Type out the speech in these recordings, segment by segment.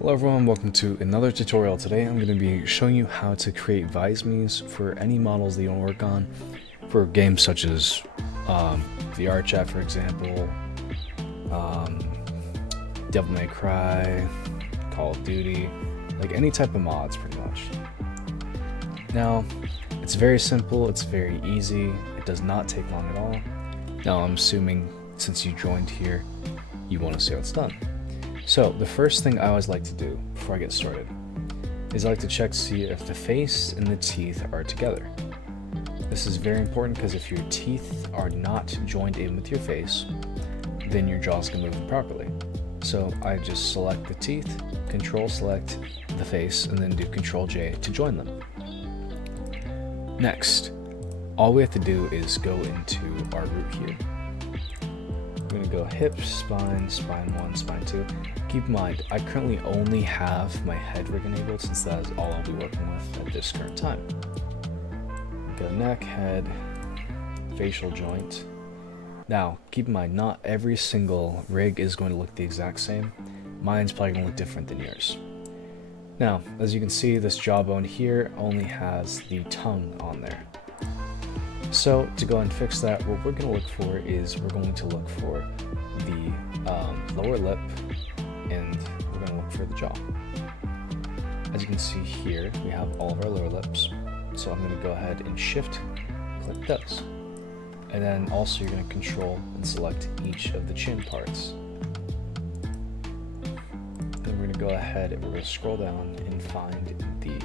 Hello everyone, welcome to another tutorial. Today I'm going to be showing you how to create Visemes for any models that you want to work on for games such as the Chat, for example, Devil May Cry, Call of Duty, like any type of mods pretty much. Now, it's very simple, it's very easy, it does not take long at all. Now I'm assuming since you joined here, you want to see how it's done. So the first thing I always like to do before I get started is I like to check to see if the face and the teeth are together. This is very important because if your teeth are not joined in with your face, then your jaw's going to move improperly. So I just select the teeth, Control select the face, and then do Control J to join them. Next, all we have to do is go into our root here. I'm going to go hip, spine, spine 1, spine 2. Keep in mind, I currently only have my head rig enabled since that is all I'll be working with at this current time. Go neck, head, facial joint. Now, keep in mind, not every single rig is going to look the exact same. Mine's probably going to look different than yours. Now, as you can see, this jawbone here only has the tongue on there. So to go ahead and fix that, what we're going to look for is we're going to look for the lower lip, and we're going to look for the jaw. As you can see here, we have all of our lower lips. So I'm going to go ahead and shift click those. And then also you're going to control and select each of the chin parts. Then we're going to go ahead and we're going to scroll down and find the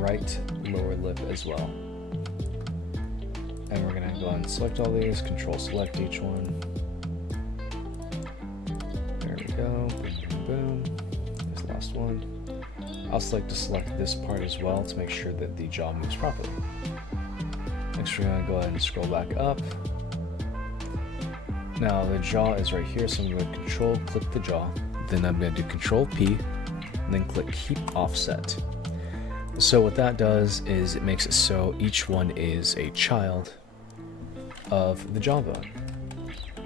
right lower lip as well. And we're going to go ahead and select all these, control select each one. There we go, boom, boom, boom. There's the last one. I also like to select this part as well to make sure that the jaw moves properly. Next we're going to go ahead and scroll back up. Now the jaw is right here, so I'm going to control click the jaw. Then I'm going to do Control P, and then click Keep Offset. So what that does is it makes it so each one is a child of the jawbone.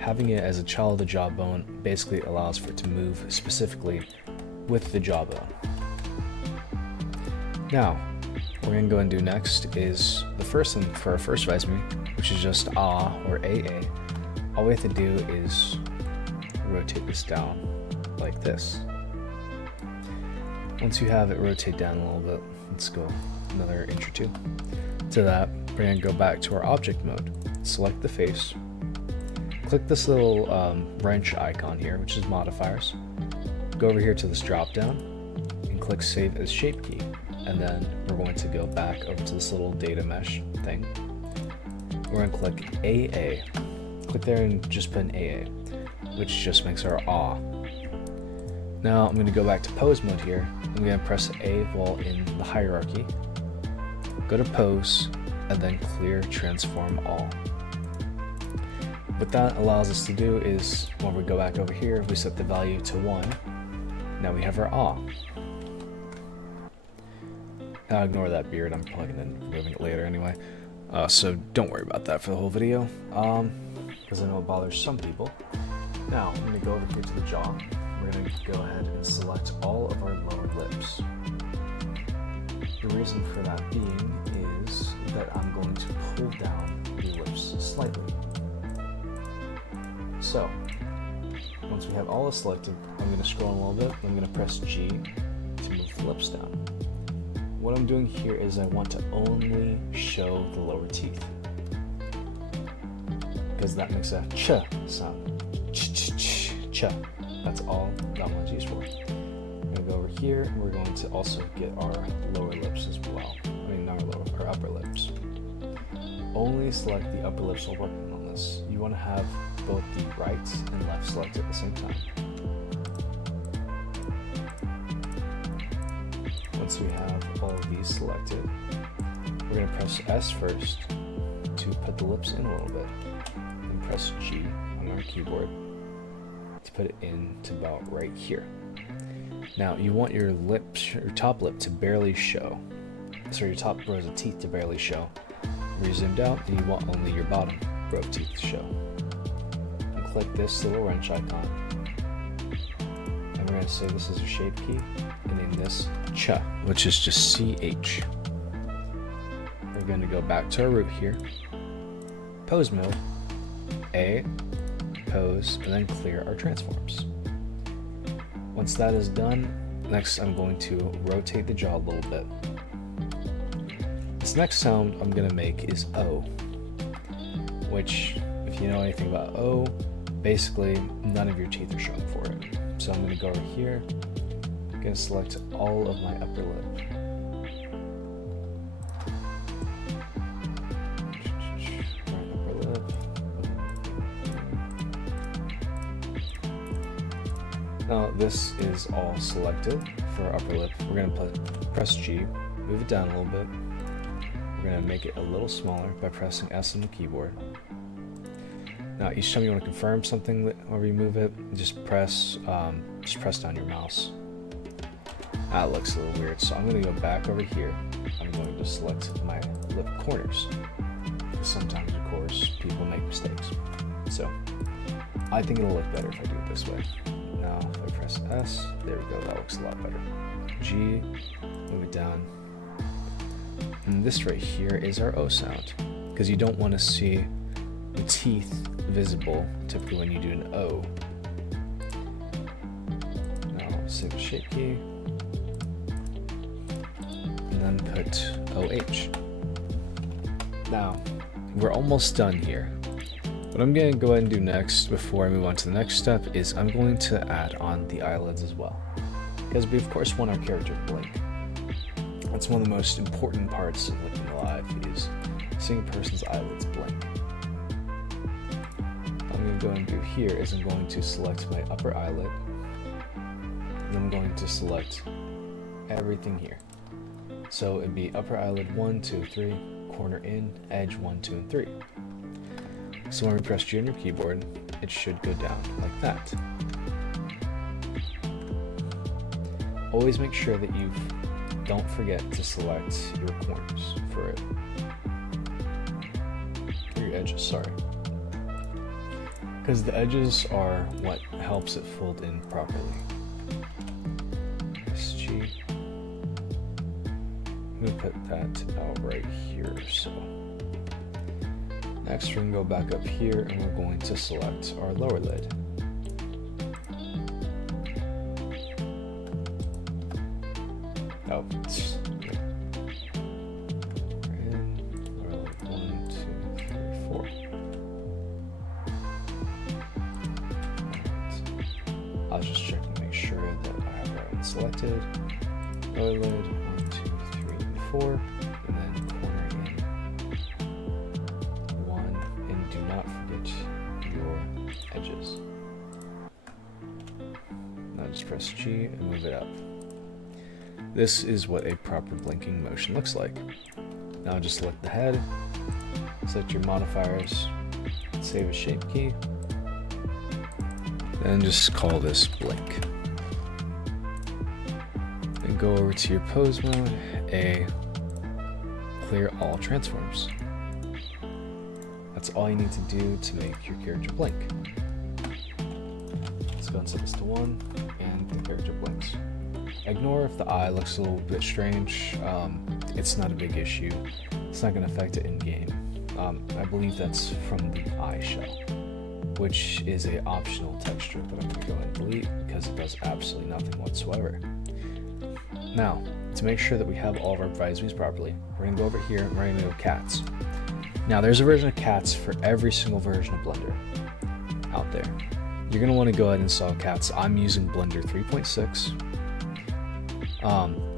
Having it as a child of the jawbone basically allows for it to move specifically with the jawbone. Now, what we're going to go and do next is the first thing for our first Viseme, which is just A or AA. All we have to do is rotate this down like this. Once you have it rotate down a little bit, let's go another inch or two. To that, we're going to go back to our object mode. Select the face. Click this little wrench icon here, which is modifiers. Go over here to this drop down and click Save as Shape Key. And then we're going to go back over to this little data mesh thing. We're going to click AA. Click there and just put an AA, which just makes our A. Now I'm going to go back to pose mode here. I'm going to press A while in the hierarchy. Go to pose and then clear transform all. What that allows us to do is when we go back over here, we set the value to 1. Now we have our A. Now ignore that beard, I'm probably going to remove it later anyway. So don't worry about that for the whole video, because I know it bothers some people. Now I'm going to go over here to the jaw. We're going to go ahead and select all of our lower lips. The reason for that being is that I'm going to pull down the lips slightly. So, once we have all this selected, I'm going to scroll a little bit. I'm going to press G to move the lips down. What I'm doing here is I want to only show the lower teeth, because that makes a ch sound. Ch. That's all that one's used for. We're going to go over here, and we're going to also get our lower lips as well. I mean, not our upper lips. Only select the upper lips while working on this. You want to have both the right and left selected at the same time. Once we have all of these selected, we're going to press S first to put the lips in a little bit, and press G on our keyboard to put it in to about right here. Now you want your lips, your top lip to barely show, so your top rows of teeth to barely show. When you're zoomed out, then you want only your bottom row of teeth to show. And click this little wrench icon, and we're going to say this is a shape key and name this ch, which is just ch. We're going to go back to our root here, pose mode, A, pose, and then clear our transforms. Once that is done, next I'm going to rotate the jaw a little bit. This next sound I'm going to make is O, which, if you know anything about O, basically none of your teeth are showing for it. So I'm going to go over here, I'm going to select all of my upper lip. Right upper lip. Now this is all selected for our upper lip. We're going to press G, move it down a little bit. We're going to make it a little smaller by pressing S on the keyboard. Now each time you want to confirm something, whenever you move it, just press down your mouse. That looks a little weird, so I'm going to go back over here. I'm going to select my lip corners. Sometimes, of course, people make mistakes. So I think it'll look better if I do it this way. Now if I press S, there we go, that looks a lot better. G, move it down. And this right here is our O sound, because you don't want to see the teeth visible typically when you do an O. Now save a shape key, and then put OH. Now we're almost done here. What I'm going to go ahead and do next before I move on to the next step is I'm going to add on the eyelids as well, because we of course want our character to blink. That's one of the most important parts of looking alive, is seeing a person's eyelids blink. What I'm going to go and do here is I'm going to select my upper eyelid, and I'm going to select everything here. So it'd be upper eyelid 1, 2, 3, corner in, edge 1, 2, and 3. So when we press G on your keyboard, it should go down like that. Always make sure that you don't forget to select your corners for it. Or your edges, sorry. Because the edges are what helps it fold in properly. SG. I'm going to put that about right here or so. Next, we're going to go back up here and we're going to select our lower lid. Oh, yeah. And lower lid 1, 2, 3, 4. Right. I was just checking to make sure that I have that one selected. Lower lid 1, 2, 3, and 4. And then corner in 1. And do not forget your edges. Now just press G and move it up. This is what a proper blinking motion looks like. Now just select the head, select your modifiers, save a shape key, and just call this blink. Then go over to your pose mode, A, clear all transforms. That's all you need to do to make your character blink. Let's go and set this to 1, and the character blinks. Ignore if the eye looks a little bit strange. It's not a big issue. It's not going to affect it in game. I believe that's from the eye shell, which is an optional texture that I'm going to go and delete because it does absolutely nothing whatsoever. Now, to make sure that we have all of our Visemes properly, we're going to go over here and we're going to go cats. Now, there's a version of cats for every single version of Blender out there. You're going to want to go ahead and install cats. I'm using Blender 3.6.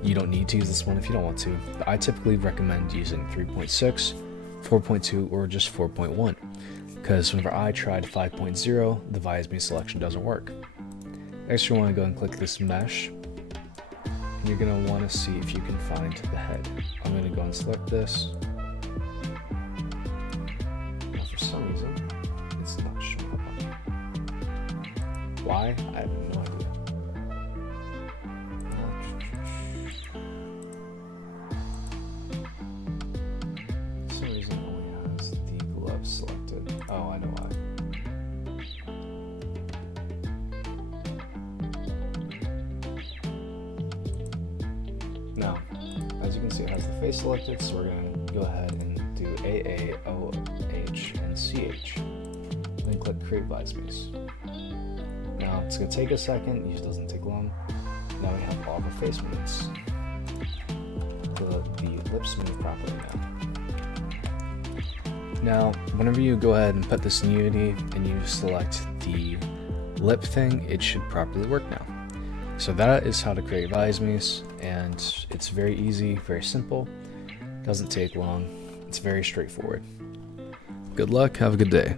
You don't need to use this one if you don't want to. But I typically recommend using 3.6, 4.2, or just 4.1. Because whenever I tried 5.0, the Viseme selection doesn't work. Next, you want to go and click this mesh. And you're going to want to see if you can find the head. I'm going to go and select this. Now, for some reason, it's not showing up on here. Why? I have no idea. For some reason, it only has the glove selected. Oh, I know why. Now, as you can see, it has the face selected, so we're going to go ahead and do AA, OH, and CH. Then click Create Visemes. Now, it's going to take a second, usually doesn't take long. Now we have all of our face movements. The lips move properly now. Now, whenever you go ahead and put this in Unity and you select the lip thing, it should properly work now. So that is how to create Visemes, and it's very easy, very simple, doesn't take long, it's very straightforward. Good luck, have a good day.